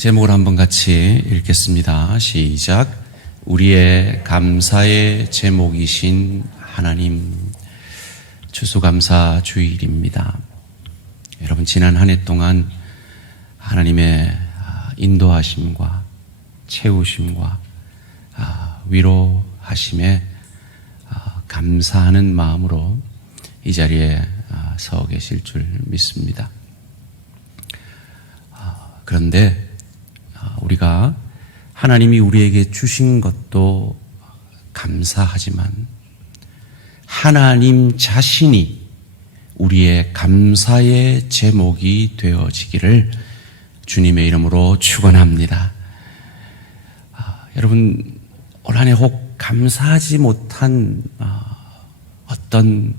제목을 한번 같이 읽겠습니다. 시작. 우리의 감사의 제목이신 하나님. 추수감사 주일입니다. 여러분, 지난 한 해 동안 하나님의 인도하심과 채우심과 위로하심에 감사하는 마음으로 이 자리에 서 계실 줄 믿습니다. 그런데 우리가 하나님이 우리에게 주신 것도 감사하지만 하나님 자신이 우리의 감사의 제목이 되어지기를 주님의 이름으로 축원합니다. 여러분, 올 한 해 혹 감사하지 못한 어떤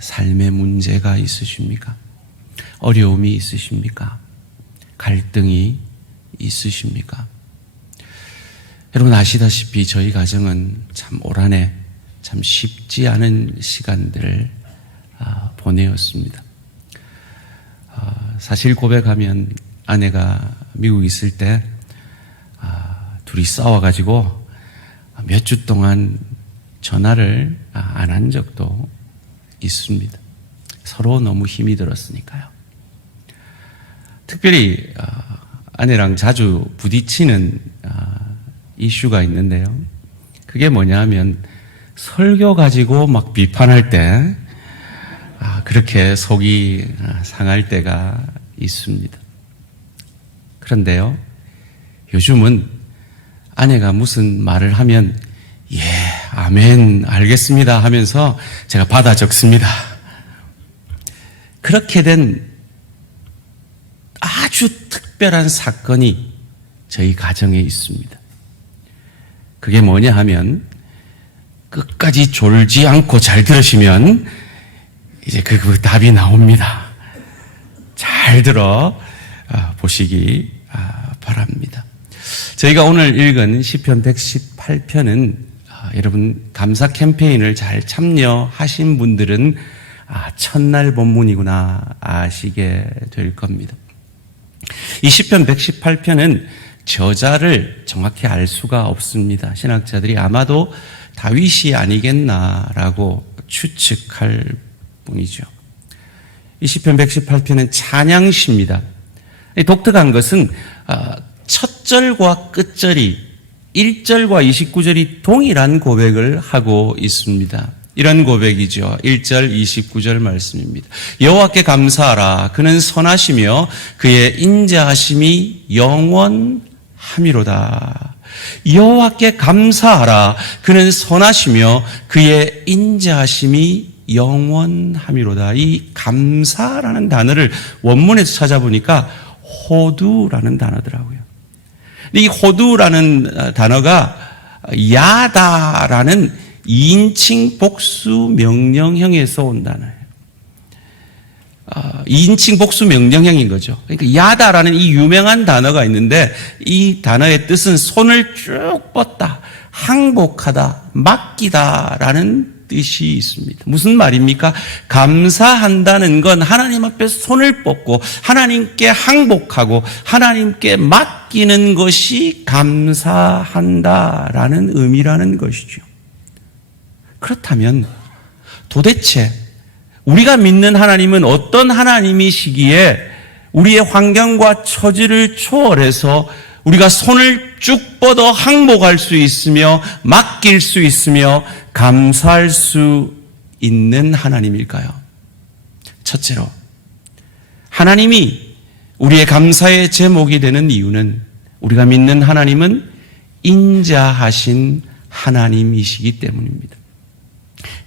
삶의 문제가 있으십니까? 어려움이 있으십니까? 갈등이 있으십니까? 여러분 아시다시피 저희 가정은 참 올 한 해 참 쉽지 않은 시간들을 보내었습니다. 사실 고백하면 아내가 미국에 있을 때 둘이 싸워가지고 몇 주 동안 전화를 안 한 적도 있습니다. 서로 너무 힘이 들었으니까요. 특별히 아내랑 자주 부딪히는 이슈가 있는데요. 그게 뭐냐 하면 설교 가지고 막 비판할 때 그렇게 속이 상할 때가 있습니다. 그런데요, 요즘은 아내가 무슨 말을 하면 예, 아멘, 알겠습니다 하면서 제가 받아 적습니다. 그렇게 된 아주 특별한 사건이 저희 가정에 있습니다. 그게 뭐냐 하면 끝까지 졸지 않고 잘 들으시면 이제 그 답이 나옵니다. 잘 들어 보시기 바랍니다. 저희가 오늘 읽은 시편 118편은 여러분 감사 캠페인을 잘 참여하신 분들은 첫날 본문이구나 아시게 될 겁니다. 이 시편 118편은 저자를 정확히 알 수가 없습니다. 신학자들이 아마도 다윗이 아니겠나라고 추측할 뿐이죠. 이 시편 118편은 찬양시입니다. 독특한 것은 첫 절과 끝절이 1절과 29절이 동일한 고백을 하고 있습니다. 이런 고백이죠. 1절 29절 말씀입니다. 여호와께 감사하라. 그는 선하시며 그의 인자하심이 영원하미로다. 여호와께 감사하라. 그는 선하시며 그의 인자하심이 영원하미로다. 이 감사라는 단어를 원문에서 찾아보니까 호두라는 단어더라고요. 이 호두라는 단어가 야다라는 2인칭 복수 명령형에서 온 단어예요. 2인칭 복수 명령형인 거죠. 그러니까 야다라는 이 유명한 단어가 있는데 이 단어의 뜻은 손을 쭉 뻗다, 항복하다, 맡기다라는 뜻이 있습니다. 무슨 말입니까? 감사한다는 건 하나님 앞에 손을 뻗고 하나님께 항복하고 하나님께 맡기는 것이 감사한다라는 의미라는 것이죠. 그렇다면 도대체 우리가 믿는 하나님은 어떤 하나님이시기에 우리의 환경과 처지를 초월해서 우리가 손을 쭉 뻗어 항복할 수 있으며 맡길 수 있으며 감사할 수 있는 하나님일까요? 첫째로, 하나님이 우리의 감사의 제목이 되는 이유는 우리가 믿는 하나님은 인자하신 하나님이시기 때문입니다.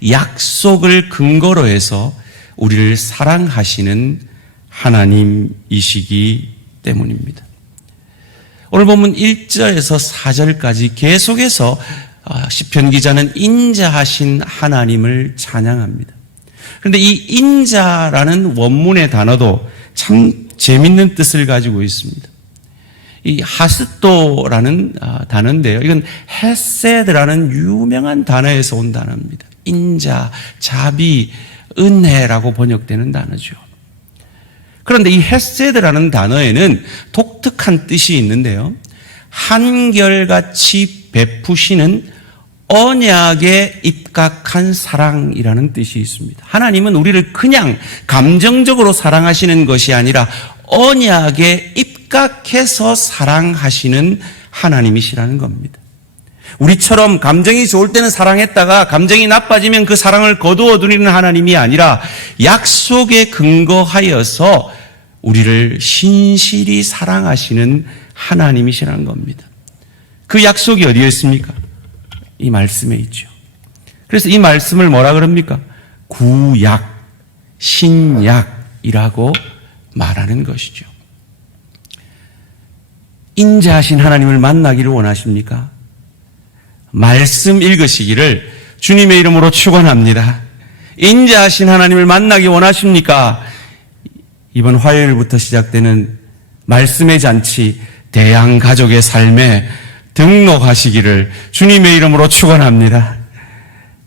약속을 근거로 해서 우리를 사랑하시는 하나님이시기 때문입니다. 오늘 본문 1절에서 4절까지 계속해서 시편 기자는 인자하신 하나님을 찬양합니다. 그런데 이 인자라는 원문의 단어도 참 재밌는 뜻을 가지고 있습니다. 이 하스도라는 단어인데요. 이건 헤세드라는 유명한 단어에서 온 단어입니다. 인자, 자비, 은혜라고 번역되는 단어죠. 그런데 이 헤세드라는 단어에는 독특한 뜻이 있는데요. 한결같이 베푸시는 언약에 입각한 사랑이라는 뜻이 있습니다. 하나님은 우리를 그냥 감정적으로 사랑하시는 것이 아니라 언약에 입각해서 사랑하시는 하나님이시라는 겁니다. 우리처럼 감정이 좋을 때는 사랑했다가 감정이 나빠지면 그 사랑을 거두어 두리는 하나님이 아니라 약속에 근거하여서 우리를 신실히 사랑하시는 하나님이시라는 겁니다. 그 약속이 어디에 있습니까? 이 말씀에 있죠. 그래서 이 말씀을 뭐라 그럽니까? 구약, 신약이라고 말하는 것이죠. 인자하신 하나님을 만나기를 원하십니까? 말씀 읽으시기를 주님의 이름으로 축원합니다. 인자하신 하나님을 만나기 원하십니까? 이번 화요일부터 시작되는 말씀의 잔치 대양가족의 삶에 등록하시기를 주님의 이름으로 축원합니다.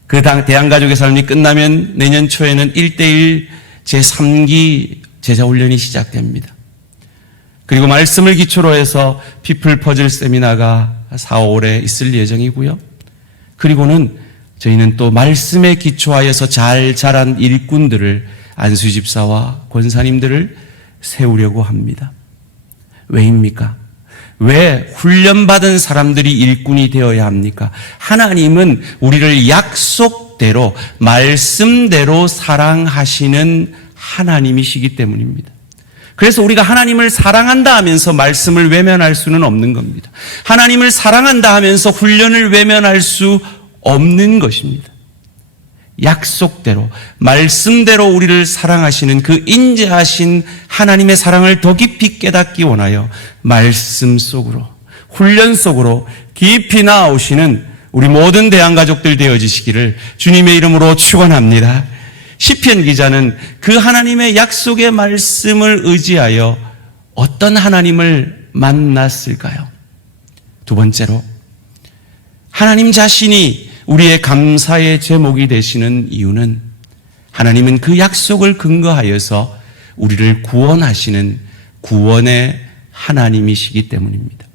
그 대양가족의 삶이 끝나면 내년 초에는 1:1 제3기 제자훈련이 시작됩니다. 그리고 말씀을 기초로 해서 피플 퍼즐 세미나가 4, 5월에 있을 예정이고요. 그리고는 저희는 또 말씀에 기초하여서 잘 자란 일꾼들을 안수 집사와 권사님들을 세우려고 합니다. 왜입니까? 왜 훈련받은 사람들이 일꾼이 되어야 합니까? 하나님은 우리를 약속대로 말씀대로 사랑하시는 하나님이시기 때문입니다. 그래서 우리가 하나님을 사랑한다 하면서 말씀을 외면할 수는 없는 겁니다. 하나님을 사랑한다 하면서 훈련을 외면할 수 없는 것입니다. 약속대로 말씀대로 우리를 사랑하시는 그 인자하신 하나님의 사랑을 더 깊이 깨닫기 원하여 말씀 속으로 훈련 속으로 깊이 나아오시는 우리 모든 대한가족들 되어지시기를 주님의 이름으로 축원합니다. 시편 기자는 그 하나님의 약속의 말씀을 의지하여 어떤 하나님을 만났을까요? 두 번째로 하나님 자신이 우리의 감사의 제목이 되시는 이유는 하나님은 그 약속을 근거하여서 우리를 구원하시는 구원의 하나님이시기 때문입니다.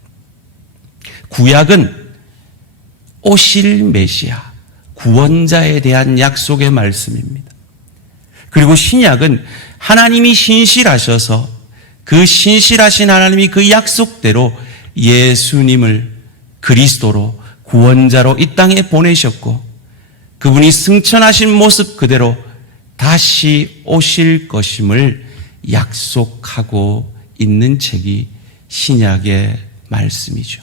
구약은 오실 메시아, 구원자에 대한 약속의 말씀입니다. 그리고 신약은 하나님이 신실하셔서 그 신실하신 하나님이 그 약속대로 예수님을 그리스도로 구원자로 이 땅에 보내셨고 그분이 승천하신 모습 그대로 다시 오실 것임을 약속하고 있는 책이 신약의 말씀이죠.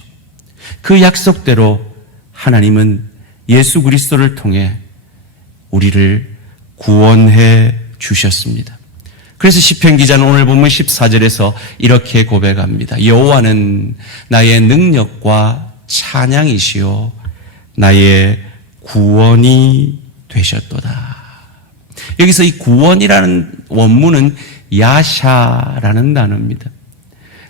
그 약속대로 하나님은 예수 그리스도를 통해 우리를 구원해 주셨습니다. 그래서 시편 기자는 오늘 본문 14절에서 이렇게 고백합니다. 여호와는 나의 능력과 찬양이시요 나의 구원이 되셨도다. 여기서 이 구원이라는 원문은 야샤라는 단어입니다.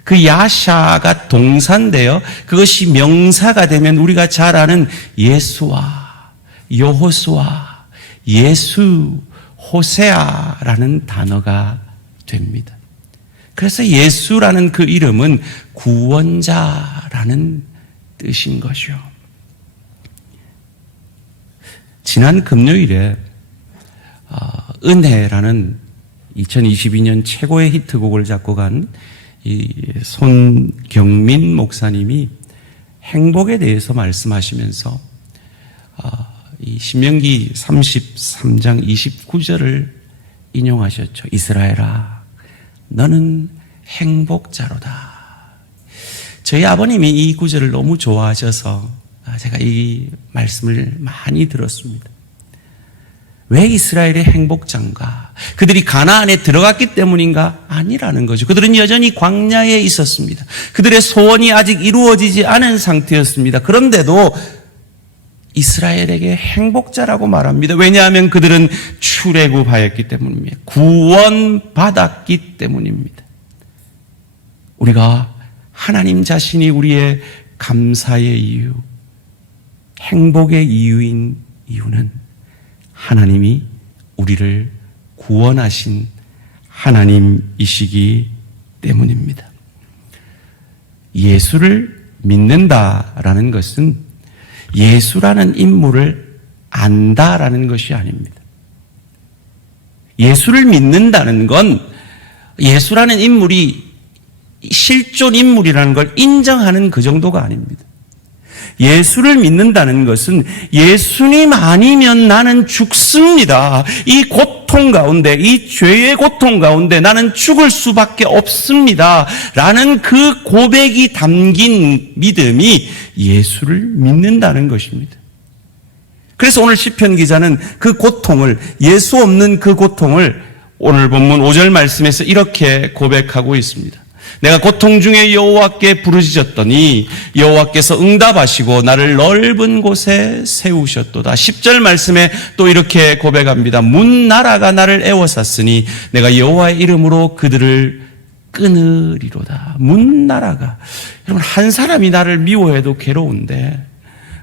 그 야샤가 동사인데요. 그것이 명사가 되면 우리가 잘 아는 예수와 여호수아 예수, 호세아라는 단어가 됩니다. 그래서 예수라는 그 이름은 구원자라는 뜻인 것이요. 지난 금요일에 은혜라는 2022년 최고의 히트곡을 작곡한 이 손경민 목사님이 행복에 대해서 말씀하시면서 이 신명기 33장 29절을 인용하셨죠. 이스라엘아, 너는 행복자로다. 저희 아버님이 이 구절을 너무 좋아하셔서 제가 이 말씀을 많이 들었습니다. 왜 이스라엘의 행복자인가? 그들이 가나안에 들어갔기 때문인가? 아니라는 거죠. 그들은 여전히 광야에 있었습니다. 그들의 소원이 아직 이루어지지 않은 상태였습니다. 그런데도 이스라엘에게 행복자라고 말합니다. 왜냐하면 그들은 출애굽하였기 때문입니다. 구원받았기 때문입니다. 우리가 하나님 자신이 우리의 감사의 이유, 행복의 이유인 이유는 하나님이 우리를 구원하신 하나님이시기 때문입니다. 예수를 믿는다라는 것은 예수라는 인물을 안다라는 것이 아닙니다. 예수를 믿는다는 건 예수라는 인물이 실존 인물이라는 걸 인정하는 그 정도가 아닙니다. 예수를 믿는다는 것은 예수님 아니면 나는 죽습니다. 이 고통 가운데, 이 죄의 고통 가운데 나는 죽을 수밖에 없습니다. 라는 그 고백이 담긴 믿음이 예수를 믿는다는 것입니다. 그래서 오늘 시편 기자는 그 고통을, 예수 없는 그 고통을 오늘 본문 5절 말씀에서 이렇게 고백하고 있습니다. 내가 고통 중에 여호와께 부르짖었더니 여호와께서 응답하시고 나를 넓은 곳에 세우셨도다. 10절 말씀에 또 이렇게 고백합니다. 문나라가 나를 애워쌌으니 내가 여호와의 이름으로 그들을 끊으리로다. 문나라가, 여러분, 한 사람이 나를 미워해도 괴로운데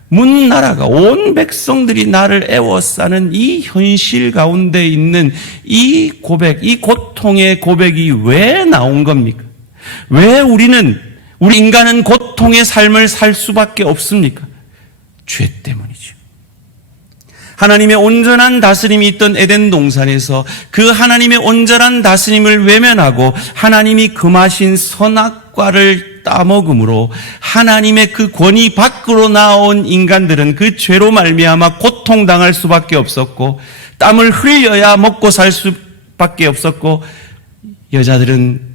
문나라가, 온 백성들이 나를 애워싸는 이 현실 가운데 있는 이 고백, 이 고통의 고백이 왜 나온 겁니까? 왜 우리 인간은 고통의 삶을 살 수밖에 없습니까? 죄 때문이죠. 하나님의 온전한 다스림이 있던 에덴 동산에서 그 하나님의 온전한 다스림을 외면하고 하나님이 금하신 선악과를 따먹음으로 하나님의 그 권위 밖으로 나온 인간들은 그 죄로 말미암아 고통당할 수밖에 없었고, 땀을 흘려야 먹고 살 수밖에 없었고, 여자들은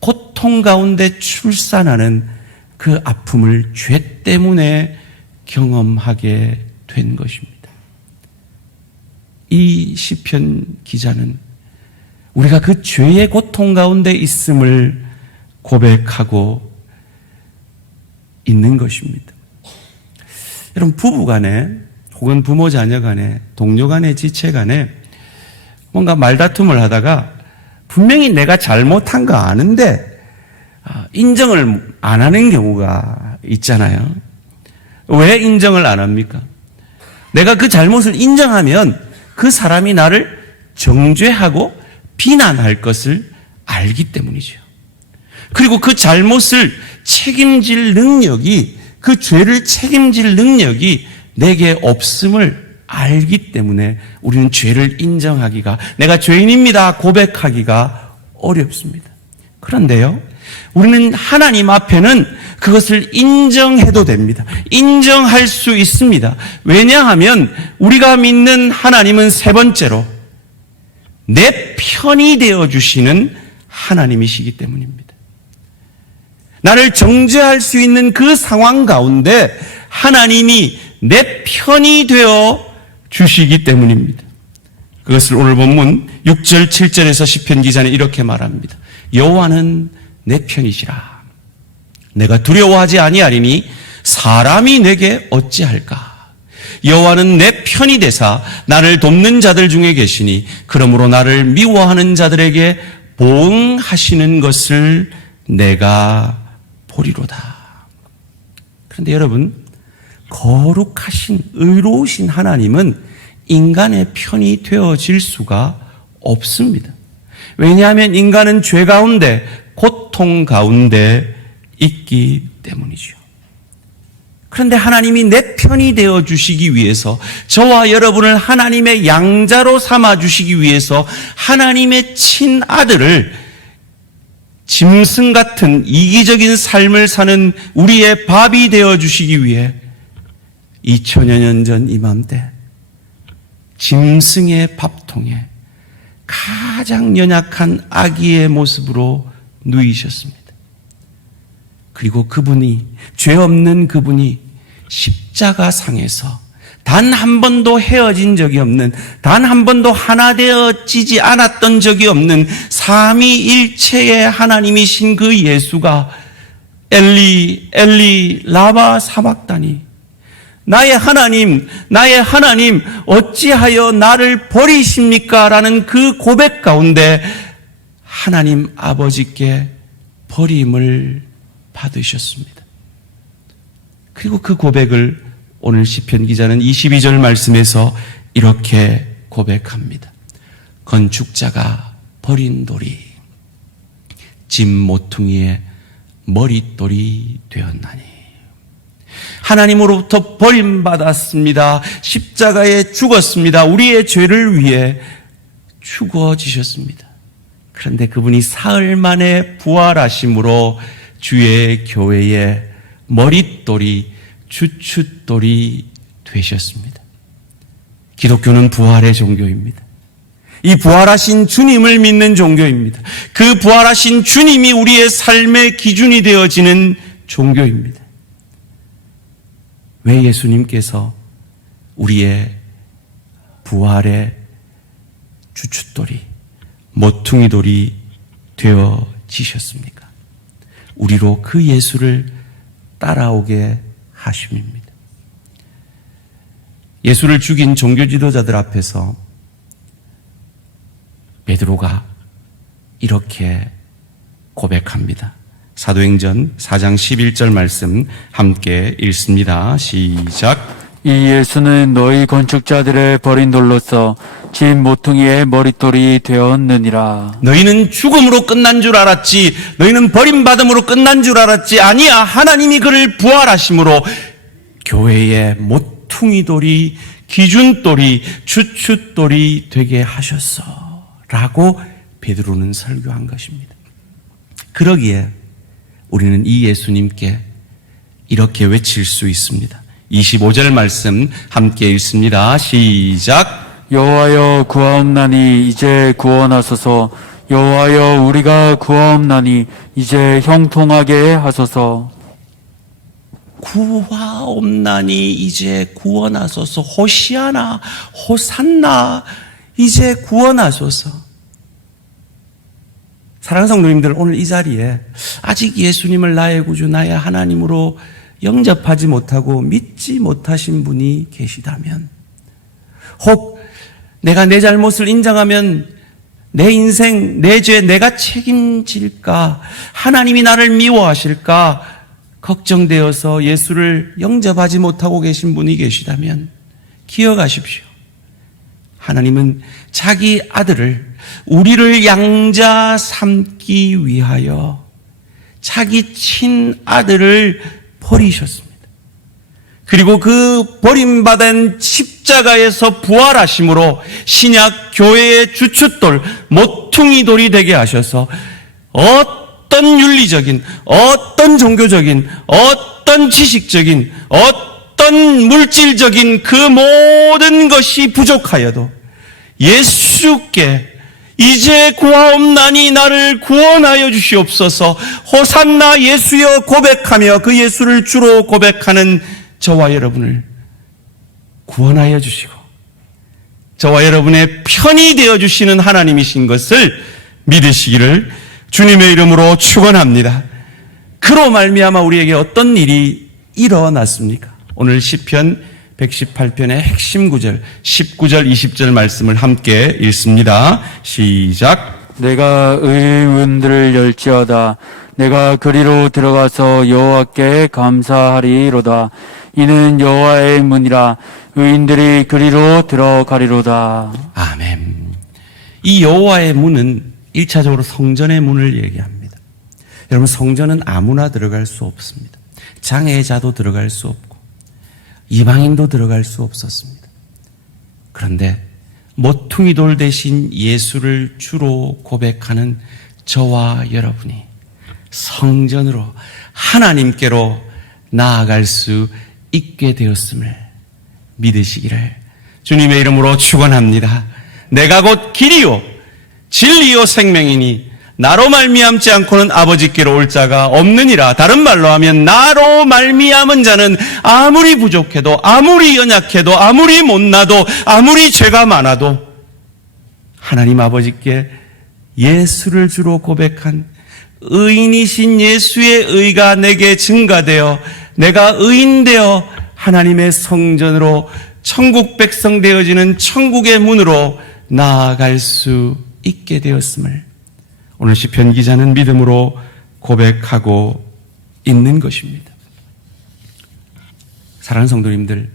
고통 가운데 출산하는 그 아픔을 죄 때문에 경험하게 된 것입니다. 이 시편 기자는 우리가 그 죄의 고통 가운데 있음을 고백하고 있는 것입니다. 여러분, 부부 간에 혹은 부모 자녀 간에, 동료 간에, 지체 간에 뭔가 말다툼을 하다가 분명히 내가 잘못한 거 아는데 인정을 안 하는 경우가 있잖아요. 왜 인정을 안 합니까? 내가 그 잘못을 인정하면 그 사람이 나를 정죄하고 비난할 것을 알기 때문이죠. 그리고 그 잘못을 책임질 능력이, 그 죄를 책임질 능력이 내게 없음을 알기 때문에 우리는 죄를 인정하기가, 내가 죄인입니다 고백하기가 어렵습니다. 그런데요, 우리는 하나님 앞에는 그것을 인정해도 됩니다. 인정할 수 있습니다. 왜냐하면 우리가 믿는 하나님은 세 번째로 내 편이 되어주시는 하나님이시기 때문입니다. 나를 정죄할 수 있는 그 상황 가운데 하나님이 내 편이 되어 주시기 때문입니다. 그것을 오늘 본문 6절 7절에서 시편 기자는 이렇게 말합니다. 여호와는 내 편이시라. 내가 두려워하지 아니하리니 사람이 내게 어찌할까. 여호와는 내 편이 되사 나를 돕는 자들 중에 계시니 그러므로 나를 미워하는 자들에게 보응하시는 것을 내가 보리로다. 그런데 여러분, 거룩하신 의로우신 하나님은 인간의 편이 되어질 수가 없습니다. 왜냐하면 인간은 죄 가운데, 고통 가운데 있기 때문이죠. 그런데 하나님이 내 편이 되어주시기 위해서, 저와 여러분을 하나님의 양자로 삼아주시기 위해서 하나님의 친아들을, 짐승 같은 이기적인 삶을 사는 우리의 밥이 되어주시기 위해 2000여 년 전 이맘때 짐승의 밥통에 가장 연약한 아기의 모습으로 누이셨습니다. 그리고 그분이, 죄 없는 그분이 십자가상에서 단 한 번도 헤어진 적이 없는, 단 한 번도 하나 되어지지 않았던 적이 없는 삼위일체의 하나님이신 그 예수가 엘리 엘리 라마 사박다니, 나의 하나님 어찌하여 나를 버리십니까? 라는 그 고백 가운데 하나님 아버지께 버림을 받으셨습니다. 그리고 그 고백을 오늘 시편 기자는 22절 말씀에서 이렇게 고백합니다. 건축자가 버린 돌이 짐 모퉁이의 머릿돌이 되었나니. 하나님으로부터 버림받았습니다. 십자가에 죽었습니다. 우리의 죄를 위해 죽어지셨습니다. 그런데 그분이 사흘 만에 부활하심으로 주의 교회의 머릿돌이, 주춧돌이 되셨습니다. 기독교는 부활의 종교입니다. 이 부활하신 주님을 믿는 종교입니다. 그 부활하신 주님이 우리의 삶의 기준이 되어지는 종교입니다. 왜 예수님께서 우리의 부활의 주춧돌이, 모퉁이돌이 되어지셨습니까? 우리로 그 예수를 따라오게 하심입니다. 예수를 죽인 종교 지도자들 앞에서 베드로가 이렇게 고백합니다. 사도행전 4장 11절 말씀 함께 읽습니다. 시작. 이 예수는 너희 건축자들의 버린 돌로서 진 모퉁이의 머릿돌이 되었느니라. 너희는 죽음으로 끝난 줄 알았지, 너희는 버림받음으로 끝난 줄 알았지. 아니야, 하나님이 그를 부활하심으로 교회의 모퉁이돌이, 기준돌이, 주춧돌이 되게 하셨어 라고 베드로는 설교한 것입니다. 그러기에 우리는 이 예수님께 이렇게 외칠 수 있습니다. 25절 말씀 함께 읽습니다. 시작. 여호와여 구하옵나니 이제 구원하소서. 여호와여 우리가 구하옵나니 이제 형통하게 하소서. 구하옵나니 이제 구원하소서. 호시아나, 호산나, 이제 구원하소서. 사랑하는 성도님들, 오늘 이 자리에 아직 예수님을 나의 구주, 나의 하나님으로 영접하지 못하고 믿지 못하신 분이 계시다면, 혹 내가 내 잘못을 인정하면 내 인생, 내 죄 내가 책임질까, 하나님이 나를 미워하실까 걱정되어서 예수를 영접하지 못하고 계신 분이 계시다면 기억하십시오. 하나님은 자기 아들을, 우리를 양자 삼기 위하여 자기 친아들을 버리셨습니다. 그리고 그 버림받은 십자가에서 부활하심으로 신약 교회의 주춧돌, 모퉁이돌이 되게 하셔서 어떤 윤리적인, 어떤 종교적인, 어떤 지식적인, 어떤 물질적인 그 모든 것이 부족하여도 예수께 이제 구하옵나니 나를 구원하여 주시옵소서, 호산나 예수여 고백하며 그 예수를 주로 고백하는 저와 여러분을 구원하여 주시고 저와 여러분의 편이 되어 주시는 하나님이신 것을 믿으시기를 주님의 이름으로 축원합니다. 그로 말미암아 우리에게 어떤 일이 일어났습니까? 오늘 시편 118편의 핵심 구절 19절 20절 말씀을 함께 읽습니다. 시작. 내가 의의 문들을 열지어다. 내가 그리로 들어가서 여호와께 감사하리로다. 이는 여호와의 문이라. 의인들이 그리로 들어가리로다. 아멘. 이 여호와의 문은 1차적으로 성전의 문을 얘기합니다. 여러분, 성전은 아무나 들어갈 수 없습니다. 장애자도 들어갈 수 없고 이방인도 들어갈 수 없었습니다. 그런데 모퉁이돌 대신 예수를 주로 고백하는 저와 여러분이 성전으로 하나님께로 나아갈 수 있게 되었음을 믿으시기를 주님의 이름으로 축원합니다. 내가 곧 길이요 진리요 생명이니 나로 말미암지 않고는 아버지께로 올 자가 없느니라. 다른 말로 하면 나로 말미암은 자는 아무리 부족해도, 아무리 연약해도, 아무리 못나도, 아무리 죄가 많아도 하나님 아버지께 예수를 주로 고백한 의인이신 예수의 의가 내게 증가되어 내가 의인되어 하나님의 성전으로 천국 백성 되어지는 천국의 문으로 나아갈 수 있게 되었음을 오늘 시편 기자는 믿음으로 고백하고 있는 것입니다. 사랑하는 성도님들,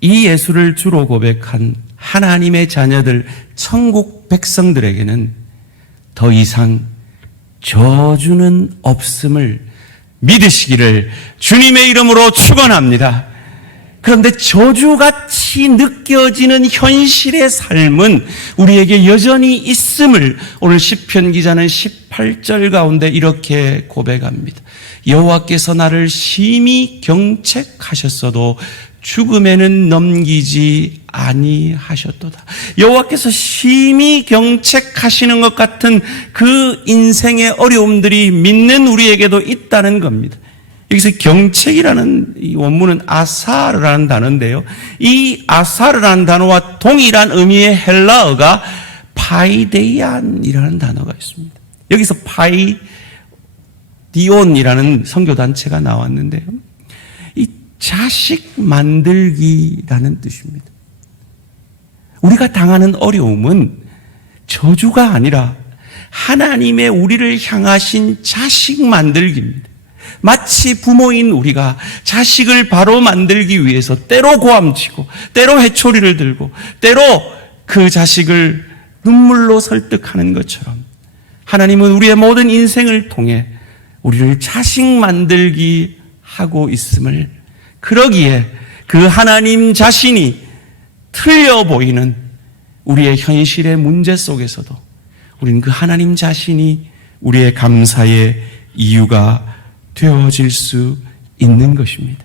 이 예수를 주로 고백한 하나님의 자녀들, 천국 백성들에게는 더 이상 저주는 없음을 믿으시기를 주님의 이름으로 축원합니다. 그런데 저주같이 느껴지는 현실의 삶은 우리에게 여전히 있음을 오늘 시편 기자는 18절 가운데 이렇게 고백합니다. 여호와께서 나를 심히 경책하셨어도 죽음에는 넘기지 아니하셨도다. 여호와께서 심히 경책하시는 것 같은 그 인생의 어려움들이 믿는 우리에게도 있다는 겁니다. 여기서 경책이라는 이 원문은 아사르라는 단어인데요. 이 아사르라는 단어와 동일한 의미의 헬라어가 파이데이안이라는 단어가 있습니다. 여기서 파이디온이라는 선교단체가 나왔는데요. 이 자식 만들기라는 뜻입니다. 우리가 당하는 어려움은 저주가 아니라 하나님의 우리를 향하신 자식 만들기입니다. 마치 부모인 우리가 자식을 바로 만들기 위해서 때로 고함치고 때로 회초리를 들고 때로 그 자식을 눈물로 설득하는 것처럼 하나님은 우리의 모든 인생을 통해 우리를 자식 만들기 하고 있음을, 그러기에 그 하나님 자신이 틀려 보이는 우리의 현실의 문제 속에서도 우리는 그 하나님 자신이 우리의 감사의 이유가 되어질 수 있는 것입니다.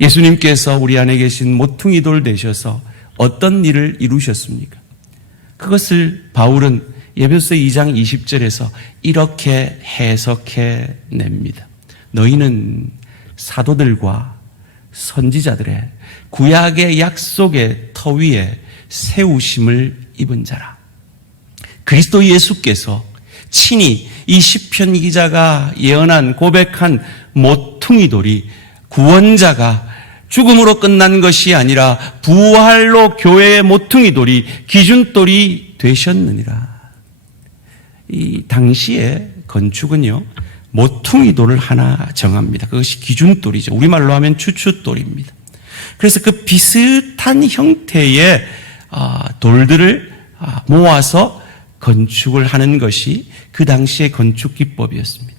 예수님께서 우리 안에 계신 모퉁이 돌 되셔서 어떤 일을 이루셨습니까? 그것을 바울은 에베소서 2장 20절에서 이렇게 해석해 냅니다. 너희는 사도들과 선지자들의 구약의 약속의 터 위에 세우심을 입은 자라. 그리스도 예수께서 친히 이 시편 기자가 예언한 고백한 모퉁이 돌이 구원자가 죽음으로 끝난 것이 아니라 부활로 교회의 모퉁이 돌이 기준돌이 되셨느니라. 이 당시의 건축은요, 모퉁이 돌을 하나 정합니다. 그것이 기준돌이죠. 우리말로 하면 추추돌입니다. 그래서 그 비슷한 형태의 돌들을 모아서 건축을 하는 것이 그 당시의 건축 기법이었습니다.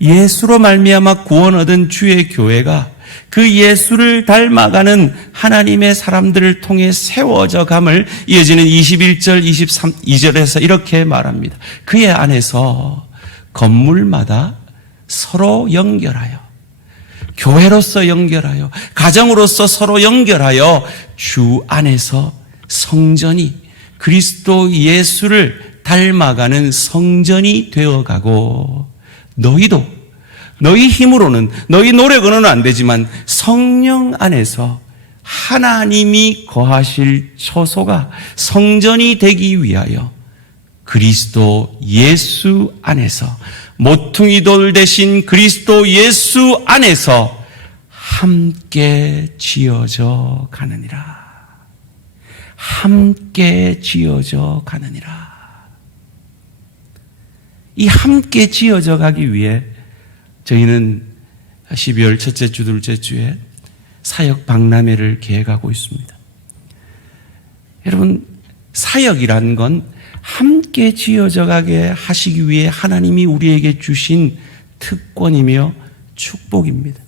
예수로 말미암아 구원 얻은 주의 교회가 그 예수를 닮아가는 하나님의 사람들을 통해 세워져 감을 이어지는 21절, 23절에서 이렇게 말합니다. 그의 안에서 건물마다 서로 연결하여, 교회로서 연결하여, 가정으로서 서로 연결하여 주 안에서 성전이, 그리스도 예수를 닮아가는 성전이 되어가고, 너희도 너희 힘으로는, 너희 노력으로는 안 되지만 성령 안에서 하나님이 거하실 처소가 성전이 되기 위하여 그리스도 예수 안에서, 모퉁이 돌 대신 그리스도 예수 안에서 함께 지어져 가느니라. 함께 지어져 가느니라. 이 함께 지어져 가기 위해 저희는 12월 첫째 주, 둘째 주에 사역 박람회를 계획하고 있습니다. 여러분, 사역이라는 건 함께 지어져 가게 하시기 위해 하나님이 우리에게 주신 특권이며 축복입니다.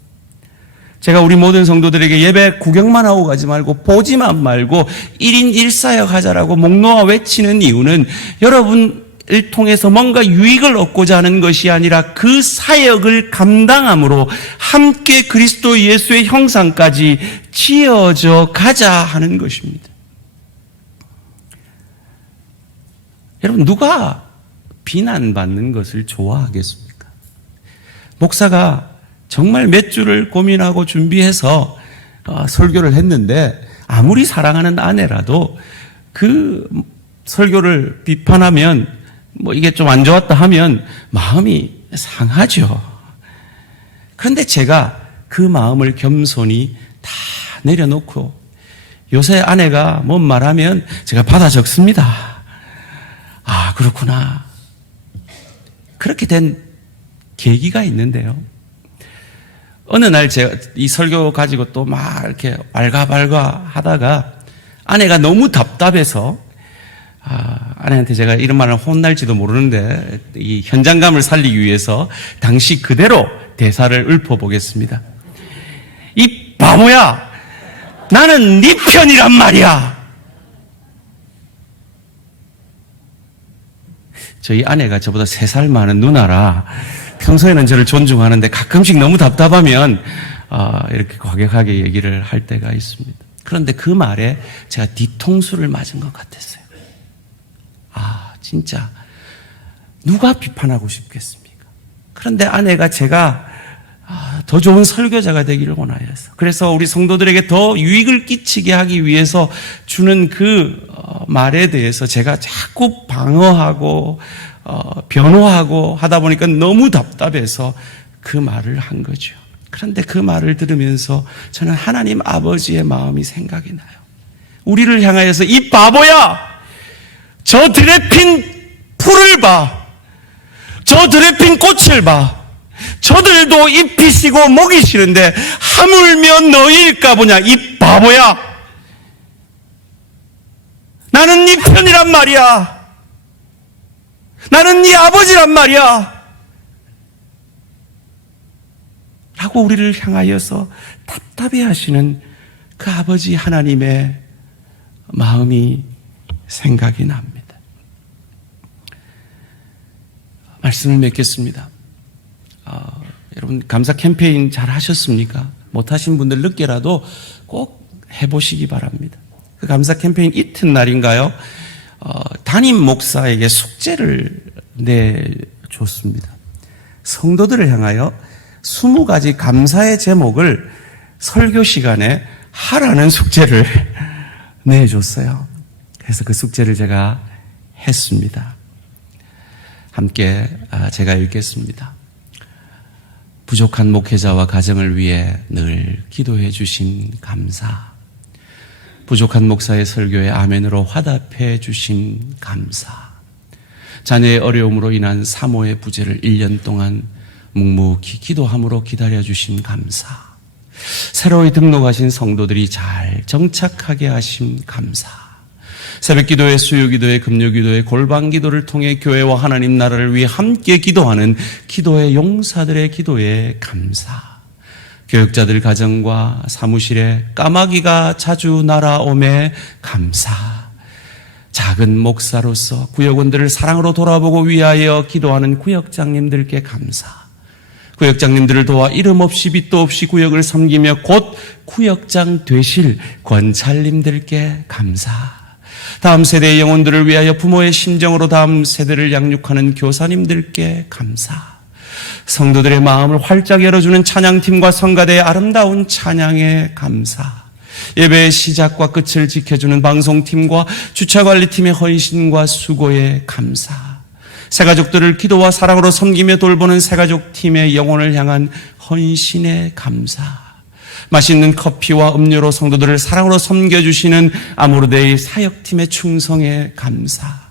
제가 우리 모든 성도들에게 예배 구경만 하고 가지 말고 보지만 말고 1인 1사역 하자라고 목 놓아 외치는 이유는 여러분을 통해서 뭔가 유익을 얻고자 하는 것이 아니라 그 사역을 감당함으로 함께 그리스도 예수의 형상까지 지어져 가자 하는 것입니다. 여러분, 누가 비난받는 것을 좋아하겠습니까? 목사가 정말 몇 주를 고민하고 준비해서 설교를 했는데 아무리 사랑하는 아내라도 그 설교를 비판하면 뭐 이게 좀 안 좋았다 하면 마음이 상하죠. 그런데 제가 그 마음을 겸손히 다 내려놓고 요새 아내가 뭔 말하면 제가 받아 적습니다. 아, 그렇구나. 그렇게 된 계기가 있는데요. 어느 날 제가 이 설교 가지고 또 막 이렇게 왈가왈가 하다가 아내가 너무 답답해서 아내한테 제가 이런 말을 혼날지도 모르는데 이 현장감을 살리기 위해서 당시 그대로 대사를 읊어보겠습니다. 이 바보야, 나는 네 편이란 말이야. 저희 아내가 저보다 3살 많은 누나라 평소에는 저를 존중하는데 가끔씩 너무 답답하면 이렇게 과격하게 얘기를 할 때가 있습니다. 그런데 그 말에 제가 뒤통수를 맞은 것 같았어요. 진짜 누가 비판하고 싶겠습니까? 그런데 아내가 제가 더 좋은 설교자가 되기를 원하여서, 그래서 우리 성도들에게 더 유익을 끼치게 하기 위해서 주는 그 말에 대해서 제가 자꾸 방어하고 변호하고 하다 보니까 너무 답답해서 그 말을 한 거죠. 그런데 그 말을 들으면서 저는 하나님 아버지의 마음이 생각이 나요. 우리를 향하여서 이 바보야, 저 들에 핀 풀을 봐, 저 들에 핀 꽃을 봐, 저들도 잎이 시고 목이 시는데 하물며 너희일까 보냐. 이 바보야, 나는 네 편이란 말이야. 나는 네 아버지란 말이야. 라고 우리를 향하여서 답답해하시는 그 아버지 하나님의 마음이 생각이 납니다. 말씀을 맺겠습니다. 여러분, 감사 캠페인 잘 하셨습니까? 못하신 분들 늦게라도 꼭 해보시기 바랍니다. 그 감사 캠페인 이튿날인가요? 담임 목사에게 숙제를 내줬습니다. 성도들을 향하여 20가지 감사의 제목을 설교 시간에 하라는 숙제를 내줬어요. 그래서 그 숙제를 제가 했습니다. 함께 제가 읽겠습니다. 부족한 목회자와 가정을 위해 늘 기도해 주신 감사. 부족한 목사의 설교에 아멘으로 화답해 주신 감사. 자녀의 어려움으로 인한 사모의 부재를 1년 동안 묵묵히 기도함으로 기다려 주신 감사. 새로이 등록하신 성도들이 잘 정착하게 하신 감사. 새벽 기도회, 수요 기도회, 금요 기도회, 골방 기도를 통해 교회와 하나님 나라를 위해 함께 기도하는 기도의 용사들의 기도에 감사. 교육자들 가정과 사무실에 까마귀가 자주 날아옴에 감사. 작은 목사로서 구역원들을 사랑으로 돌아보고 위하여 기도하는 구역장님들께 감사. 구역장님들을 도와 이름 없이 빚도 없이 구역을 섬기며 곧 구역장 되실 권찰님들께 감사. 다음 세대의 영혼들을 위하여 부모의 심정으로 다음 세대를 양육하는 교사님들께 감사. 성도들의 마음을 활짝 열어주는 찬양팀과 성가대의 아름다운 찬양에 감사. 예배의 시작과 끝을 지켜주는 방송팀과 주차관리팀의 헌신과 수고에 감사. 새가족들을 기도와 사랑으로 섬기며 돌보는 새가족팀의 영혼을 향한 헌신에 감사. 맛있는 커피와 음료로 성도들을 사랑으로 섬겨주시는 아모르데이 사역팀의 충성에 감사.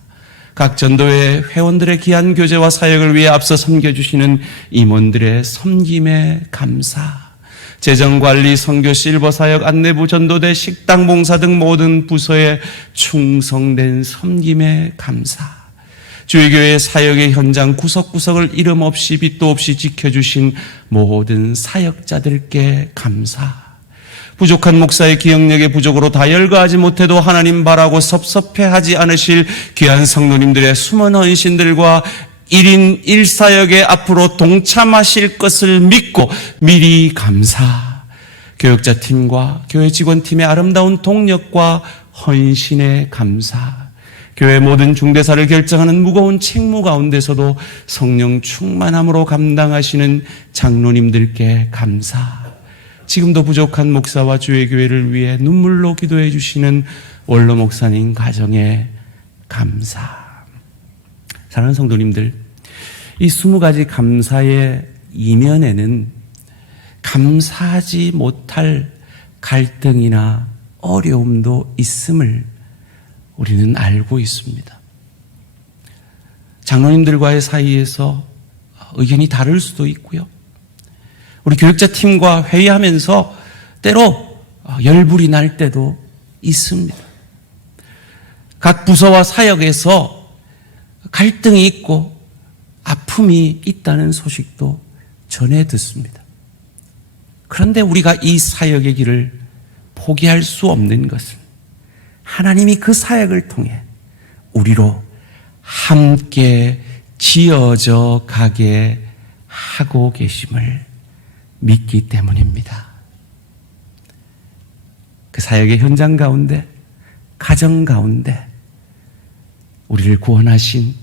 각 전도회 회원들의 귀한 교제와 사역을 위해 앞서 섬겨주시는 임원들의 섬김에 감사. 재정관리, 선교, 실버사역, 안내부, 전도대, 식당 봉사 등 모든 부서에 충성된 섬김에 감사. 주의교회 사역의 현장 구석구석을 이름 없이 빚도 없이 지켜주신 모든 사역자들께 감사. 부족한 목사의 기억력의 부족으로 다 열거하지 못해도 하나님 바라고 섭섭해하지 않으실 귀한 성도님들의 숨은 헌신들과 1인 1사역에 앞으로 동참하실 것을 믿고 미리 감사. 교육자팀과 교회 직원팀의 아름다운 동력과 헌신에 감사. 교회 모든 중대사를 결정하는 무거운 책무 가운데서도 성령 충만함으로 감당하시는 장로님들께 감사. 지금도 부족한 목사와 주의 교회를 위해 눈물로 기도해 주시는 원로 목사님 가정에 감사. 사랑하는 성도님들, 이 20가지 감사의 이면에는 감사하지 못할 갈등이나 어려움도 있음을 우리는 알고 있습니다. 장로님들과의 사이에서 의견이 다를 수도 있고요. 우리 교육자 팀과 회의하면서 때로 열불이 날 때도 있습니다. 각 부서와 사역에서 갈등이 있고 아픔이 있다는 소식도 전해 듣습니다. 그런데 우리가 이 사역의 길을 포기할 수 없는 것은 하나님이 그 사역을 통해 우리로 함께 지어져 가게 하고 계심을 믿기 때문입니다. 그 사역의 현장 가운데, 가정 가운데 우리를 구원하신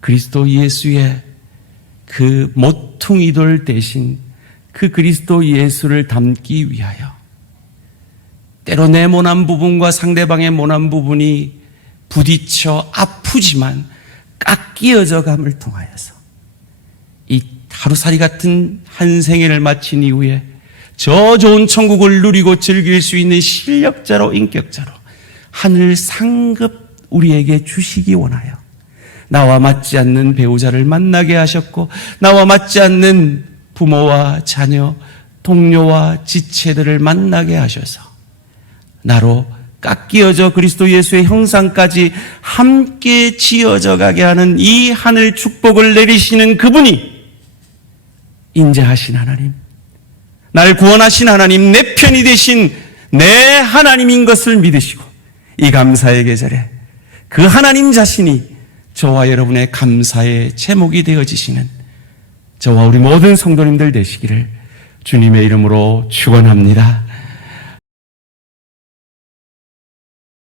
그리스도 예수의 그 모퉁이돌 대신 그 그리스도 예수를 담기 위하여 때로 내 모난 부분과 상대방의 모난 부분이 부딪혀 아프지만 깎이어져 감을 통하여서 이 하루살이 같은 한 생애를 마친 이후에 저 좋은 천국을 누리고 즐길 수 있는 실력자로, 인격자로 하늘 상급 우리에게 주시기 원하여 나와 맞지 않는 배우자를 만나게 하셨고, 나와 맞지 않는 부모와 자녀, 동료와 지체들을 만나게 하셔서 나로 깎이어져 그리스도 예수의 형상까지 함께 지어져 가게 하는 이 하늘 축복을 내리시는 그분이 인자하신 하나님, 날 구원하신 하나님, 내 편이 되신 내 하나님인 것을 믿으시고 이 감사의 계절에 그 하나님 자신이 저와 여러분의 감사의 제목이 되어지시는 저와 우리 모든 성도님들 되시기를 주님의 이름으로 축원합니다.